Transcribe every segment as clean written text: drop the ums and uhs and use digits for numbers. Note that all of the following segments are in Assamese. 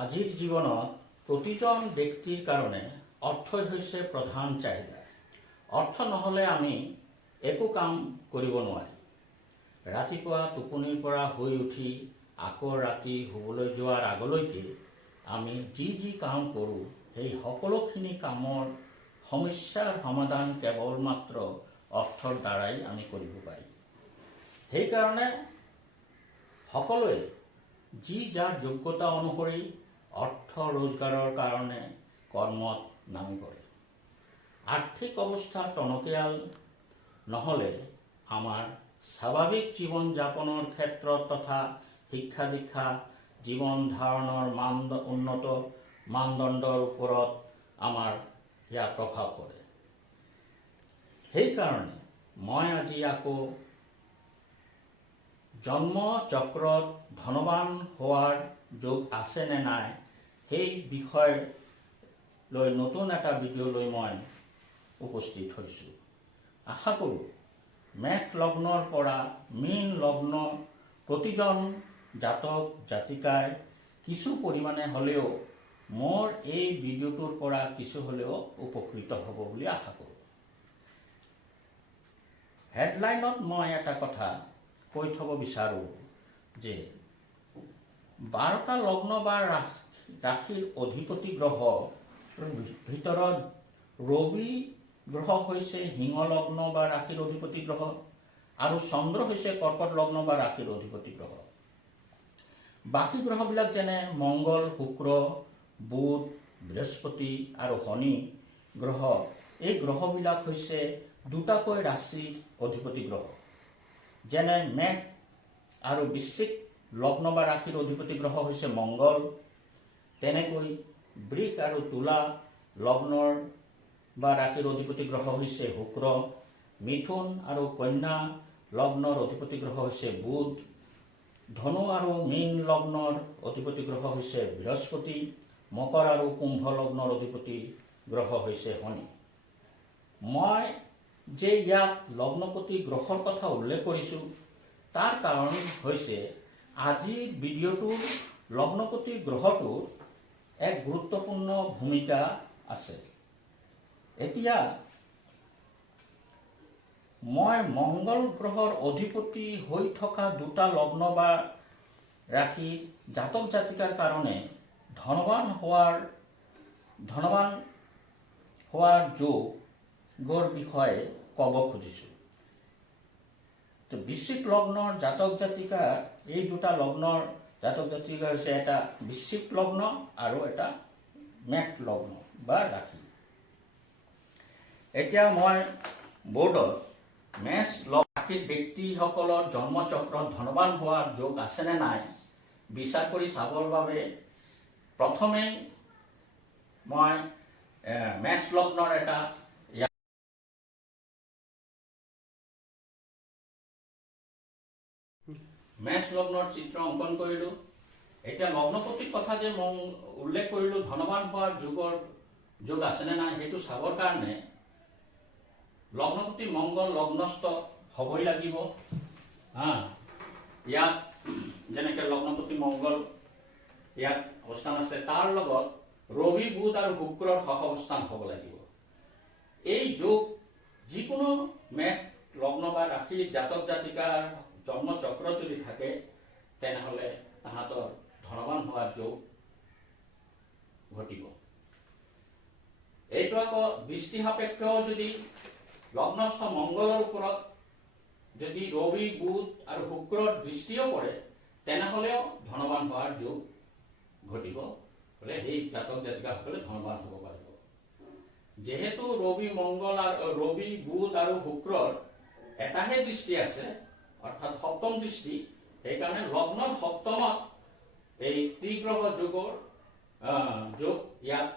আজিৰ জীৱনত প্ৰতিজন ব্যক্তিৰ কাৰণে অৰ্থই হৈছে প্ৰধান চাহিদা। অৰ্থ নহ'লে আমি একো কাম কৰিব নোৱাৰিম। ৰাতিপুৱা টোপনিৰ পৰা শুই উঠি আকৌ ৰাতি শুবলৈ যোৱাৰ আগলৈকে আমি যি কাম কৰোঁ সেই সকলোখিনি কামৰ সমস্যাৰ সমাধান কেৱল মাত্ৰ অৰ্থৰ দ্বাৰাই আমি কৰিব পাৰিম। সেইকাৰণে সকলোৱে যি যাৰ যোগ্যতা অনুসৰি অৰ্থ ৰোজগাৰৰ কাৰণে কৰ্মত নামি পৰে। আৰ্থিক অৱস্থা টনকিয়াল নহ'লে আমাৰ স্বাভাৱিক জীৱন যাপনৰ ক্ষেত্ৰত তথা শিক্ষা দীক্ষা জীৱন ধাৰণৰ উন্নত মানদণ্ডৰ ওপৰত আমাৰ ইয়াৰ প্ৰভাৱ পৰে। সেইকাৰণে মই আজি আকৌ জন্ম চক্ৰত ধনৱান হোৱাৰ যোগ আছে নে নাই সেই বিষয় লৈ নতুন এটা ভিডিঅ' লৈ মই উপস্থিত হৈছোঁ। আশা কৰোঁ মেষ লগ্নৰ পৰা মীন লগ্ন প্ৰতিজন জাতক জাতিকাই কিছু পৰিমাণে হ'লেও মোৰ এই ভিডিঅ'টোৰ পৰা কিছু হ'লেও উপকৃত হ'ব বুলি আশা কৰোঁ। হেডলাইনত মই এটা কথা কৈ থ'ব বিচাৰোঁ যে 12টা লগ্ন বা ৰাশিৰ অধিপতি গ্ৰহৰ ভিতৰত ৰবি গ্ৰহ হৈছে সিংহ লগ্ন বা ৰাশিৰ অধিপতি গ্ৰহ আৰু চন্দ্ৰ হৈছে কৰ্কট লগ্ন বা ৰাশিৰ অধিপতি গ্ৰহ। বাকী গ্ৰহবিলাক যেনে মংগল, শুক্ৰ, বুধ, বৃহস্পতি আৰু শনি গ্ৰহ, এই গ্ৰহবিলাক হৈছে দুটাকৈ ৰাশিৰ অধিপতি গ্ৰহ। যেনে মেষ আৰু বৃশ্চিক লগ্ন বা ৰাশিৰ অধিপতি গ্ৰহ হৈছে মংগল, তেনেকৈ বৃষ আৰু তুলা লগ্নৰ বা ৰাশিৰ অধিপতি গ্ৰহ হৈছে শুক্ৰ, মিথুন আৰু কন্যা লগ্নৰ অধিপতি গ্ৰহ হৈছে বুধ, ধনু আৰু মীন লগ্নৰ অধিপতি গ্ৰহ হৈছে বৃহস্পতি, মকৰ আৰু কুম্ভ লগ্নৰ অধিপতি গ্ৰহ হৈছে শনি। মই যে ইয়াত লগ্নপতি গ্ৰহৰ কথা উল্লেখ কৰিছোঁ তাৰ কাৰণ হৈছে আজিৰ ভিডিঅ'টোৰ লগ্নপতি গ্ৰহটোৰ এক গুৰুত্বপূৰ্ণ ভূমিকা আছে। এতিয়া মই মংগল গ্ৰহৰ অধিপতি হৈ থকা দুটা লগ্ন বা ৰাশিৰ জাতক জাতিকাৰ কাৰণে ধনৱান হোৱাৰ যোগৰ বিষয়ে ক'ব খুজিছোঁ। বৃশ্চিক লগ্নৰ জাতক জাতিকাৰ এই দুটা লগ্নৰ জাতক জাতিকা হৈছে এটা বৃশ্চিক লগ্ন আৰু এটা মেষ লগ্ন বা ৰাশি। এতিয়া মই বৰ্ডত মেষ ৰাশিৰ ব্যক্তিসকলৰ জন্মচক্ৰত ধনৱান হোৱাৰ যোগ আছে নে নাই বিচাৰ কৰি চাবৰ বাবে প্ৰথমেই মই মেষ লগ্নৰ এটা মেষ লগ্নৰ চিত্ৰ অংকন কৰিলোঁ। এতিয়া লগ্নপতিৰ কথা যে মই উল্লেখ কৰিলোঁ ধনৱান হোৱাৰ যোগ আছেনে নাই সেইটো চাবৰ কাৰণে লগ্নপতি মংগল লগ্নস্থ হ'বই লাগিব। ইয়াত যেনেকৈ লগ্নপতি মংগল ইয়াত অৱস্থান আছে, তাৰ লগত ৰবি বুধ আৰু শুক্ৰৰ সহ অৱস্থান হ'ব লাগিব। এই যোগ যিকোনো মেষ লগ্ন বা ৰাশিৰ জাতক জাতিকাৰ জন্ম চক্ৰত যদি থাকে তেনেহ'লে তাহাঁতৰ ধনৱান হোৱাৰ যোগ ঘটিব। এইটো আকৌ দৃষ্টি সাপেক্ষেও যদি লগ্নস্থ মংগলৰ ওপৰত যদি ৰবি বুধ আৰু শুক্ৰৰ দৃষ্টিও পৰে তেনেহ'লেও ধনৱান হোৱাৰ যোগ ঘটিব, বোলে সেই জাতক জাতিকাসকলে ধনৱান হ'ব পাৰিব। যেহেতু ৰবি বুধ আৰু শুক্ৰৰ এটাহে দৃষ্টি আছে অৰ্থাৎ সপ্তম দৃষ্টি, সেইকাৰণে লগ্নৰ সপ্তমত এই ত্ৰিগ্ৰহ যোগৰ যোগ ইয়াত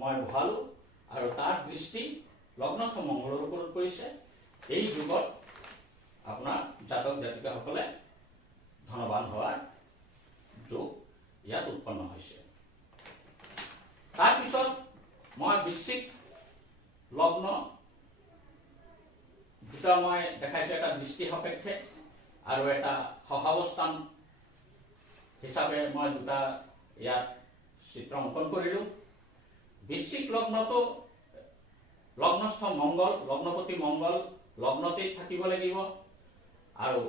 মই বহালোঁ আৰু তাৰ দৃষ্টি লগ্নস্থ মংগলৰ ওপৰত পৰিছে। এই যুগত আপোনাৰ জাতক জাতিকাসকলে ধনৱান হোৱাৰ যোগ ইয়াত উৎপন্ন হৈছে। তাৰপিছত মই বৃশ্চিক লগ্ন দুটা মই দেখাইছোঁ, এটা দৃষ্টি সাপেক্ষে আৰু এটা সহাৱস্থান হিচাপে মই দুটা ইয়াত চিত্ৰ অংকন কৰিলোঁ। বৃশ্চিক লগ্নটো লগ্নস্থ মংগল, লগ্নপতি মংগল লগ্নতেই থাকিব লাগিব আৰু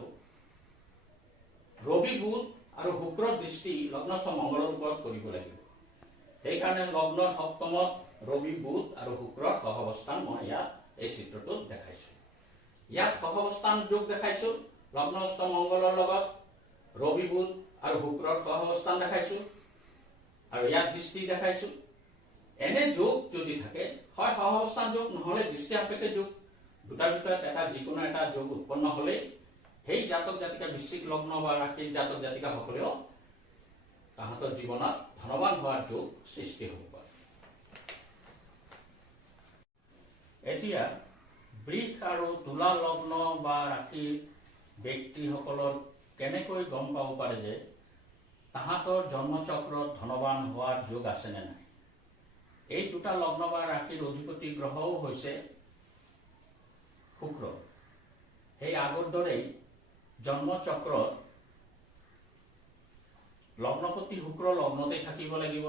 ৰবি বুধ আৰু শুক্ৰৰ দৃষ্টি লগ্নস্থ মংগলৰ ওপৰত কৰিব লাগিব। সেইকাৰণে লগ্নৰ সপ্তমত ৰবি বুধ আৰু শুক্ৰৰ সহাৱস্থান মই ইয়াত এই চিত্ৰটোত দেখাইছোঁ। ইয়াত সহাৱস্থান যোগ দেখাইছোঁ লগ্নস্থ মংগলৰ লগত ৰবি বুধ আৰু শুক্ৰৰ সহাৱস্থান দেখাইছোঁ আৰু ইয়াত দৃষ্টি দেখাইছোঁ। এনে যোগ যদি থাকে, হয় সহাৱস্থান যোগ নহ'লে দৃষ্টি সাপেক্ষে যোগ, দুটাৰ ভিতৰত এটা যিকোনো এটা যোগ উৎপন্ন হ'লেই সেই জাতক জাতিকা বৃশ্চিক লগ্ন বা ৰাশিৰ জাতক জাতিকাসকলেও তাহাঁতৰ জীৱনত ধনৱান হোৱাৰ যোগ সৃষ্টি হ'ব পাৰে। এতিয়া বৃষ আৰু তুলা লগ্ন বা ৰাশিৰ ব্যক্তিসকলৰ কেনেকৈ গম পাব পাৰে যে তাহাঁতৰ জন্মচক্ৰত ধনৱান হোৱাৰ যোগ আছে নে নাই? এই দুটা লগ্ন বা ৰাশিৰ অধিপতি গ্ৰহও হৈছে শুক্ৰ। সেই আগৰ দৰেই জন্মচক্ৰত লগ্নপতি শুক্ৰ লগ্নতে থাকিব লাগিব।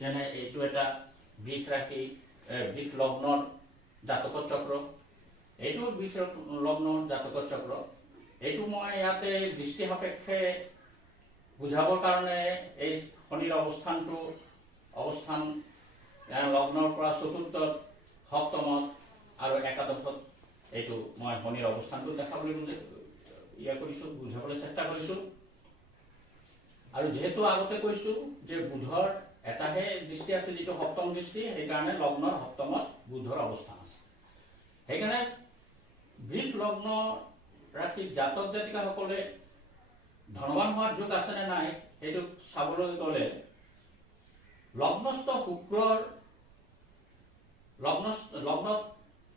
যেনে এইটো এটা বৃষ ৰাশি বৃষ লগ্নৰ জাতকৰ চক্ৰ, এইটো বৃষ লগ্নৰ জাতকৰ চক্ৰ। এইটো মই ইয়াতে দৃষ্টি সাপেক্ষে বুঝাবৰ কাৰণে এই শনিৰ অৱস্থান লগ্নৰ পৰা চতুৰ্থত, সপ্তমত আৰু একাদশত এইটো মই শনিৰ অৱস্থানটো দেখাবলৈ বুঝাবলৈ চেষ্টা কৰিছোঁ। আৰু যিহেতু আগতে কৈছোঁ যে বুধৰ এটাহে দৃষ্টি আছে যিটো সপ্তম দৃষ্টি, সেইকাৰণে লগ্নৰ সপ্তমত বুধৰ অৱস্থান আছে। সেইকাৰণে বৃষ লগ্ন ৰাশিৰ জাতক জাতিকাসকলে ধনৱান হোৱাৰ যোগ আছে নে নাই সেইটো চাবলৈ গ'লে লগ্নস্থ শুক্ৰৰ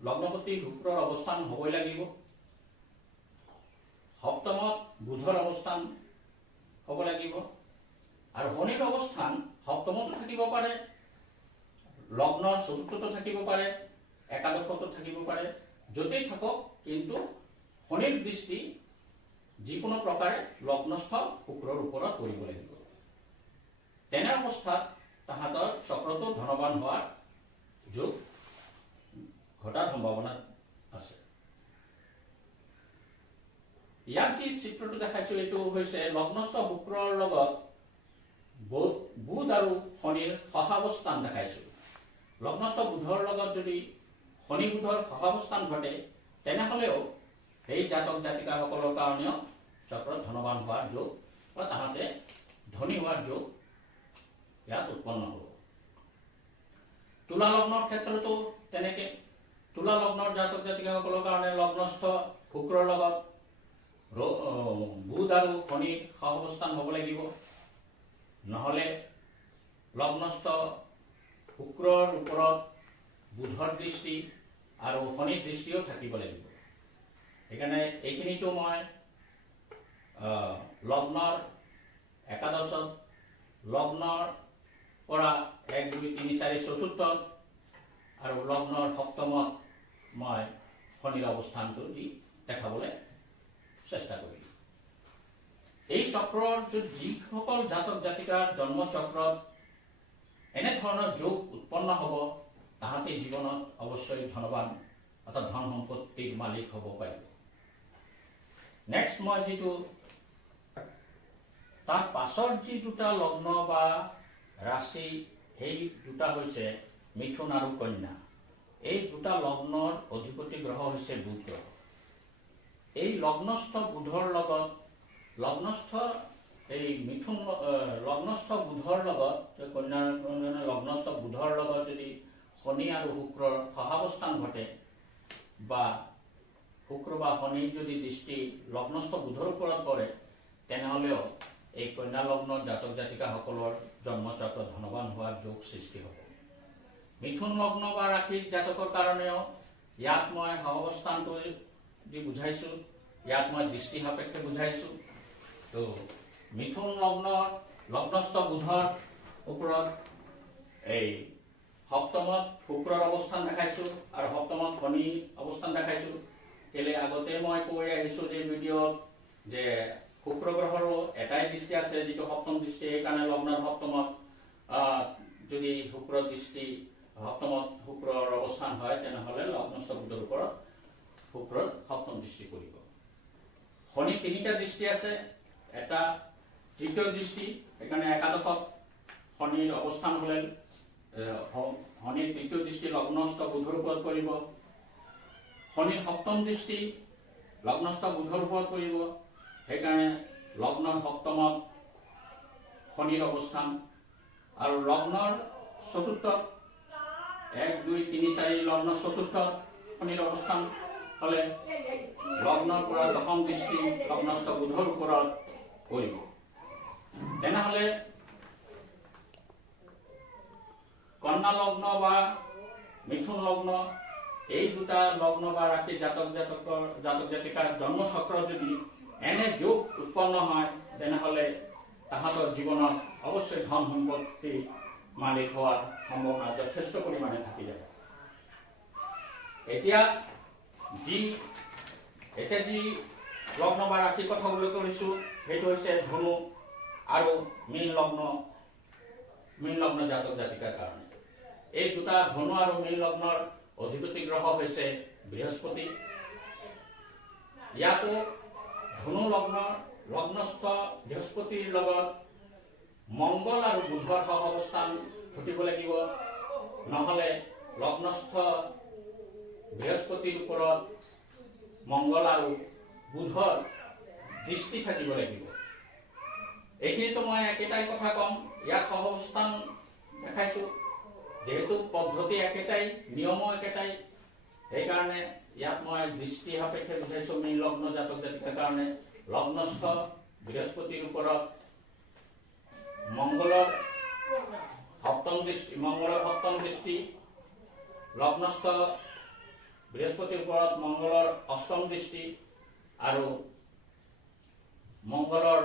লগ্নপতি শুক্ৰৰ অৱস্থান হ'বই লাগিব। সপ্তমত বুধৰ অৱস্থান হ'ব লাগিব আৰু শনিৰ অৱস্থান সপ্তমতো থাকিব পাৰে, লগ্নৰ চতুৰ্থতো থাকিব পাৰে, একাদশতো থাকিব পাৰে, য'তেই থাকক, কিন্তু শনিৰ দৃষ্টি যিকোনো প্ৰকাৰে লগ্নস্থ শুক্ৰৰ ওপৰত পৰিব লাগিব। তেনে অৱস্থাত তাহাঁতৰ চক্ৰটো ধনৱান হোৱাৰ যোগ ঘটাৰ সম্ভাৱনা আছে। ইয়াত যি চিত্ৰটো দেখাইছো এইটো হৈছে লগ্নস্থ শুক্ৰৰ লগত বুধ আৰু শনিৰ সহাৱস্থান দেখাইছো। লগ্নস্থ বুধৰ লগত যদি শনি বুধৰ সহাৱস্থান ঘটে তেনেহ'লেও সেই জাতক জাতিকাসকলৰ কাৰণেও চক্ৰত ধনৱান হোৱাৰ যোগ বা তাহাঁতে ধনী হোৱাৰ যোগ ইয়াত উৎপন্ন হ'ব। তুলা লগ্নৰ ক্ষেত্ৰতো তেনেকে তুলা লগ্নৰ জাতক জাতিকাসকলৰ কাৰণে লগ্নস্থ শুক্ৰৰ লগত বুধ আৰু শনিৰ সহাৱস্থান হ'ব লাগিব, নহ'লে লগ্নস্থ শুক্ৰৰ ওপৰত বুধৰ দৃষ্টি আৰু শনিৰ দৃষ্টিও থাকিব লাগিব। সেইকাৰণে এইখিনিতো মই লগ্নৰ একাদশত, লগ্নৰ পৰা 1, 2, 3, 4 চতুৰ্থত আৰু লগ্নৰ সপ্তমত মই শনিৰ অৱস্থানটো দি দেখাবলৈ চেষ্টা কৰিলোঁ। এই চক্ৰৰ যিসকল জাতক জাতিকাৰ জন্ম চক্ৰত এনেধৰণৰ যোগ উৎপন্ন হ'ব তাহাঁতে জীৱনত অৱশ্যই ধনৱান অৰ্থাৎ ধন সম্পত্তিৰ মালিক হ'ব পাৰিব। নেক্সট মই যিটো তাৰ পাছৰ যি দুটা লগ্ন বা ৰাশি সেই দুটা হৈছে মিথুন আৰু কন্যা। এই দুটা লগ্নৰ অধিপতি গ্ৰহ হৈছে বুধ গ্ৰহ। এই লগ্নস্থ বুধৰ লগত লগ্নস্থ বুধৰ লগত লগ্নস্থ বুধৰ লগত যদি শনি আৰু শুক্ৰৰ সহাৱস্থান ঘটে বা শুক্ৰ বা শনিৰ যদি দৃষ্টি লগ্নস্থ বুধৰ ওপৰত পৰে তেনেহ'লেও এই কন্যা লগ্নৰ জাতক জাতিকাসকলৰ জন্মচক্ৰ ধনৱান হোৱাৰ যোগ সৃষ্টি হ'ব। মিথুন লগ্ন বা ৰাশিৰ জাতকৰ কাৰণেও ইয়াত মই সহাৱস্থানটো দি বুঝাইছোঁ, ইয়াত মই দৃষ্টি সাপেক্ষে বুঝাইছোঁ। তো মিথুন লগ্নস্থ বুধৰ ওপৰত এই সপ্তমত শুক্ৰৰ অৱস্থান দেখাইছোঁ আৰু সপ্তমত শনিৰ অৱস্থান দেখাইছোঁ। কেলে আগতে মই কৈ আহিছোঁ যে ভিডিঅ'ত যে শুক্ৰ গ্ৰহৰো এটাই দৃষ্টি আছে যিটো সপ্তম দৃষ্টি, সেইকাৰণে লগ্নৰ সপ্তমত দৃষ্টি সপ্তমত শুক্ৰৰ অৱস্থান হয় তেনেহ'লে লগ্নস্থ বুধৰ ওপৰত শুক্ৰৰ সপ্তম দৃষ্টি পৰিব। শনি তিনিটা দৃষ্টি আছে, এটা তৃতীয় দৃষ্টি, সেইকাৰণে একাদশত শনিৰ অৱস্থান হ'লে শনিৰ তৃতীয় দৃষ্টি লগ্নস্থ বুধৰ ওপৰত পৰিব। শনিৰ সপ্তম দৃষ্টি লগ্নস্থ বুধৰ ওপৰত পৰিব, সেইকাৰণে লগ্নৰ সপ্তমত শনিৰ অৱস্থান। আৰু লগ্নৰ চতুৰ্থত 1, 2, 3, 4 লগ্নৰ চতুৰ্থত শনিৰ অৱস্থান হ'লে লগ্নৰ পৰা দশম দৃষ্টি লগ্নস্থ বুধৰ ওপৰত পৰিব। তেনেহ'লে কন্যা লগ্ন বা মিথুন লগ্ন এই দুটা লগ্ন বা ৰাশি জাতক জাতিকাৰ জন্মচক্ৰত যদি এনে যোগ উৎপন্ন হয় তেনেহ'লে তাহাঁতৰ জীৱনত অৱশ্যই ধন সম্পত্তি মালিক হোৱাৰ সম্ভাৱনা যথেষ্ট পৰিমাণে থাকি যায়। এতিয়া যি লগ্ন বা ৰাশিৰ কথা উল্লেখ কৰিছোঁ সেইটো হৈছে ধনু আৰু মীন লগ্ন জাতক জাতিকাৰ কাৰণে। এই দুটা ধনু আৰু মীন লগ্নৰ অধিপতি গ্ৰহ হৈছে বৃহস্পতি। ইয়াতো ধনু লগ্নস্থ বৃহস্পতিৰ লগত মংগল আৰু বুধৰ সহাৱস্থান ঘটিব লাগিব, নহ'লে লগ্নস্থ বৃহস্পতিৰ ওপৰত মংগল আৰু বুধৰ দৃষ্টি থাকিব লাগিব। এইখিনিতো মই একেটাই কথা ক'ম, ইয়াক সহাৱস্থান দেখাইছোঁ, যেহেতু পদ্ধতি একেটাই, নিয়মো একেটাই, সেইকাৰণে ইয়াত মই দৃষ্টি সাপেক্ষে বুজাইছোঁ। মীন লগ্ন জাতক জাতিকাৰ কাৰণে লগ্নস্থ বৃহস্পতিৰ ওপৰত মংগলৰ সপ্তম দৃষ্টি, লগ্নস্থ বৃহস্পতিৰ ওপৰত মংগলৰ অষ্টম দৃষ্টি আৰু মংগলৰ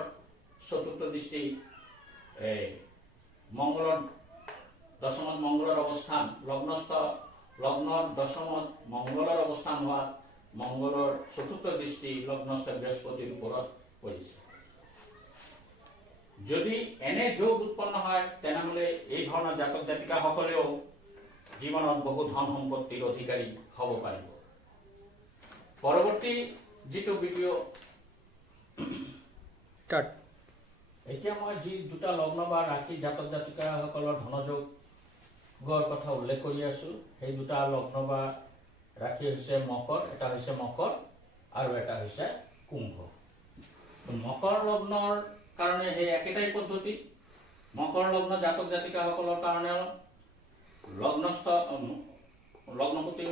চতুৰ্থ দৃষ্টি, মংগলৰ দশমত মংগলৰ অৱস্থান, লগ্নৰ দশমত মংগলৰ অৱস্থান হোৱা মংগলৰ চতুৰ্থ দৃষ্টি লগ্নস্থ বৃহস্পতিৰ ওপৰত পৰিছে। যদি এনে যোগ উৎপন্ন হয় তেনেহ'লে এই ধৰণৰ জাতক জাতিকাসকলেও জীৱনত বহু ধন সম্পত্তিৰ অধিকাৰী হ'ব পাৰিব। পৰৱৰ্তী যিটো ভিডিঅ' এতিয়া মই যি দুটা লগ্ন বা ৰাশি জাতক জাতিকাসকলৰ ধনযোগৰ কথা উল্লেখ কৰি আছোঁ, সেই দুটা লগ্ন বা ৰাশি হৈছে মকৰ, এটা হৈছে মকৰ আৰু এটা হৈছে কুম্ভ। মকৰ লগ্নৰ কাৰণে সেই একেটাই পদ্ধতি। মকৰ লগ্ন জাতক জাতিকাসকলৰ কাৰণেও লগ্নপতি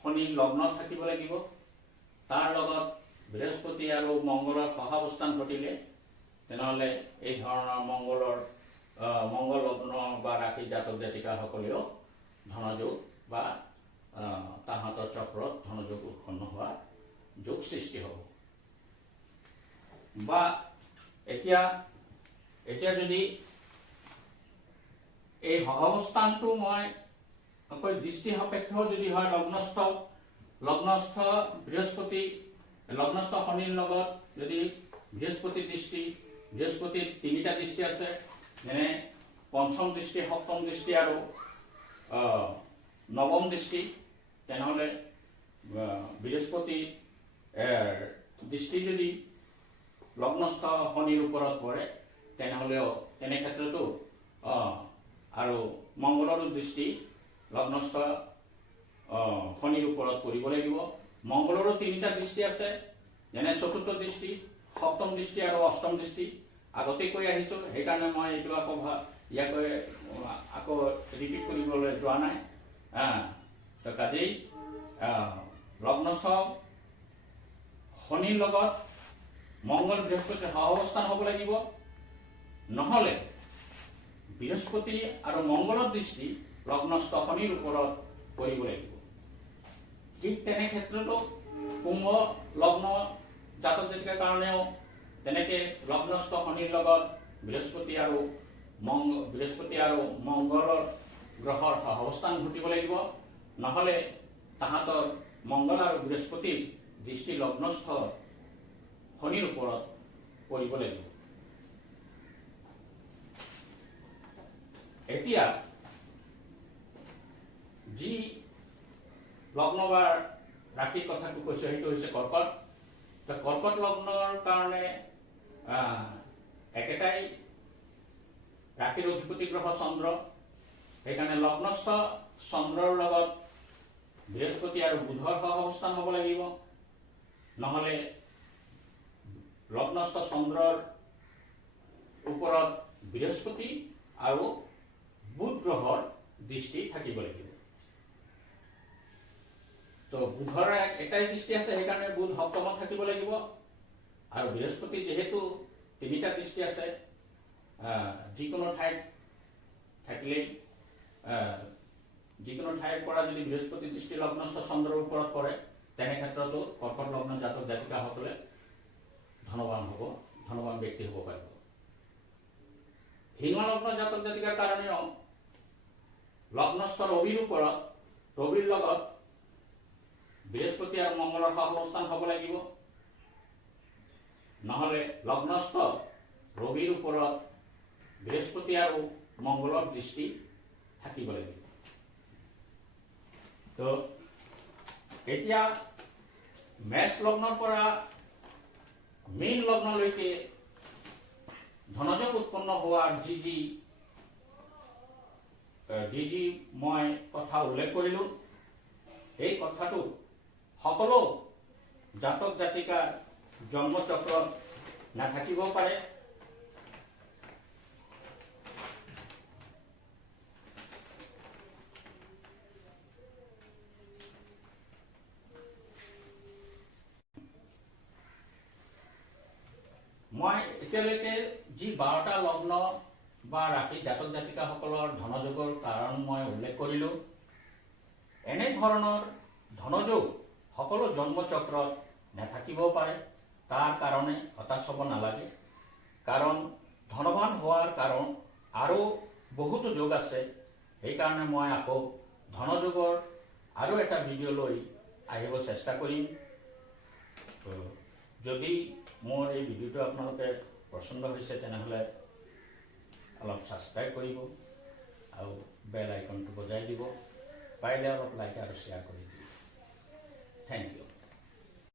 শনি লগ্নত থাকিব লাগিব, তাৰ লগত বৃহস্পতি আৰু মংগলৰ সহাৱস্থান ঘটিলে তেনেহ'লে এই ধৰণৰ মংগল লগ্ন বা ৰাশি জাতক জাতিকাসকলেও ধনযোগ বা তাহাঁতৰ চক্ৰত ধনযোগ উৎপন্ন হোৱাৰ যোগ সৃষ্টি হ'ব। বা এতিয়া যদি এই সহাৱস্থানটো মই দৃষ্টি সাপেক্ষেও যদি হয় লগ্নস্থ বৃহস্পতি লগ্নস্থ শনিৰ লগত যদি বৃহস্পতিৰ তিনিটা দৃষ্টি আছে, যেনে পঞ্চম দৃষ্টি, সপ্তম দৃষ্টি আৰু নৱম দৃষ্টি, তেনেহ'লে বৃহস্পতিৰ দৃষ্টি যদি লগ্নস্থ শনিৰ ওপৰত পৰে তেনেহ'লেও তেনে ক্ষেত্ৰতো আৰু মংগলৰো দৃষ্টি লগ্নস্থ শনিৰ ওপৰত পৰিব লাগিব। মংগলৰো তিনিটা দৃষ্টি আছে, যেনে চতুৰ্থ দৃষ্টি, সপ্তম দৃষ্টি আৰু অষ্টম দৃষ্টি। আগতে কৈ আহিছোঁ, সেইকাৰণে মই এইটো আকৌ ৰিপিট কৰিবলৈ যোৱা নাই। তো কাজেই লগ্নস্থ শনিৰ লগত মংগল বৃহস্পতিৰ সহাৱস্থান হ'ব লাগিব, নহ'লে বৃহস্পতি আৰু মংগলৰ দৃষ্টি লগ্নস্থ শনিৰ ওপৰত পৰিব লাগিব। ঠিক তেনে ক্ষেত্ৰতো কুম্ভ লগ্ন জাতক জাতিকাৰ কাৰণেও তেনেকে লগ্নস্থ শনিৰ লগত বৃহস্পতি আৰু মংগলৰ গ্ৰহৰ সহাৱস্থান ঘটিব লাগিব, নহ'লে তাহাঁতৰ মংগল আৰু বৃহস্পতিৰ দৃষ্টি লগ্নস্থ শনিৰ ওপৰত পৰিব লাগিব। এতিয়া যি লগ্ন বা ৰাশিৰ কথাটো কৈছোঁ সেইটো হৈছে কৰ্কট। তো কৰ্কট লগ্নৰ কাৰণে একেটাই ৰাশিৰ অধিপতি গ্ৰহ চন্দ্ৰ। সেইকাৰণে লগ্নস্থ চন্দ্ৰৰ লগত বৃহস্পতি আৰু বুধৰ সহ অৱস্থান হ'ব লাগিব, নহ'লে লগ্নস্থ চন্দ্ৰৰ ওপৰত বৃহস্পতি আৰু বুধ গ্ৰহৰ দৃষ্টি থাকিব লাগিব। তো বুধৰ এটাই দৃষ্টি আছে, সেইকাৰণে বুধ সপ্তমত থাকিব লাগিব। আৰু বৃহস্পতি যিহেতু তিনিটা দৃষ্টি আছে, যিকোনো ঠাইত থাকিলেই যিকোনো ঠাইৰ পৰা যদি বৃহস্পতি দৃষ্টি লগ্নস্থ চন্দ্ৰৰ ওপৰত পৰে, তেনে ক্ষেত্ৰতো কৰ্কট লগ্ন জাতক জাতিকাসকলে ধনৱান ব্যক্তি হ'ব পাৰিব। সিংহ লগ্ন জাতক জাতিকাৰ কাৰণেও লগ্নস্থ ৰবিৰ লগত বৃহস্পতি আৰু মংগলৰ সহ অৱস্থান হ'ব লাগিব, নহ'লে লগ্নস্থ ৰবিৰ ওপৰত বৃহস্পতি আৰু মংগলৰ দৃষ্টি থাকিব লাগিব। তো এতিয়া মেষ লগ্নৰ পৰা মীন লগ্নলৈকে ধনযোগ উৎপন্ন হোৱাৰ যি মই কথা উল্লেখ কৰিলোঁ, এই কথাটো সকলো জাতক জাতিকাৰ জন্মচক্ৰত নাথাকিব পাৰে। মই এতিয়ালৈকে যি 12টা লগ্ন বা ৰাশি জাতক জাতিকাসকলৰ ধনযোগৰ কাৰণ মই উল্লেখ কৰিলোঁ, এনেধৰণৰ ধনযোগ সকলো জন্মচক্ৰত নাথাকিবও পাৰে। তাৰ কাৰণে হতাশ হ'ব নালাগে, কাৰণ ধনৱান হোৱাৰ কাৰণ আৰু বহুতো যোগ আছে। সেইকাৰণে মই আকৌ ধনযোগৰ আৰু এটা ভিডিঅ' লৈ আহিব চেষ্টা কৰিম। যদি মোৰ এই ভিডিঅ'টো আপোনালোকে পচন্দ হৈছে, তেনেহ'লে অলপ ছাবস্ক্ৰাইব কৰিব আৰু বেল আইকনটো বজাই দিব, পাৰিলে অলপ লাইক আৰু শ্বেয়াৰ কৰি দিব। Thank U.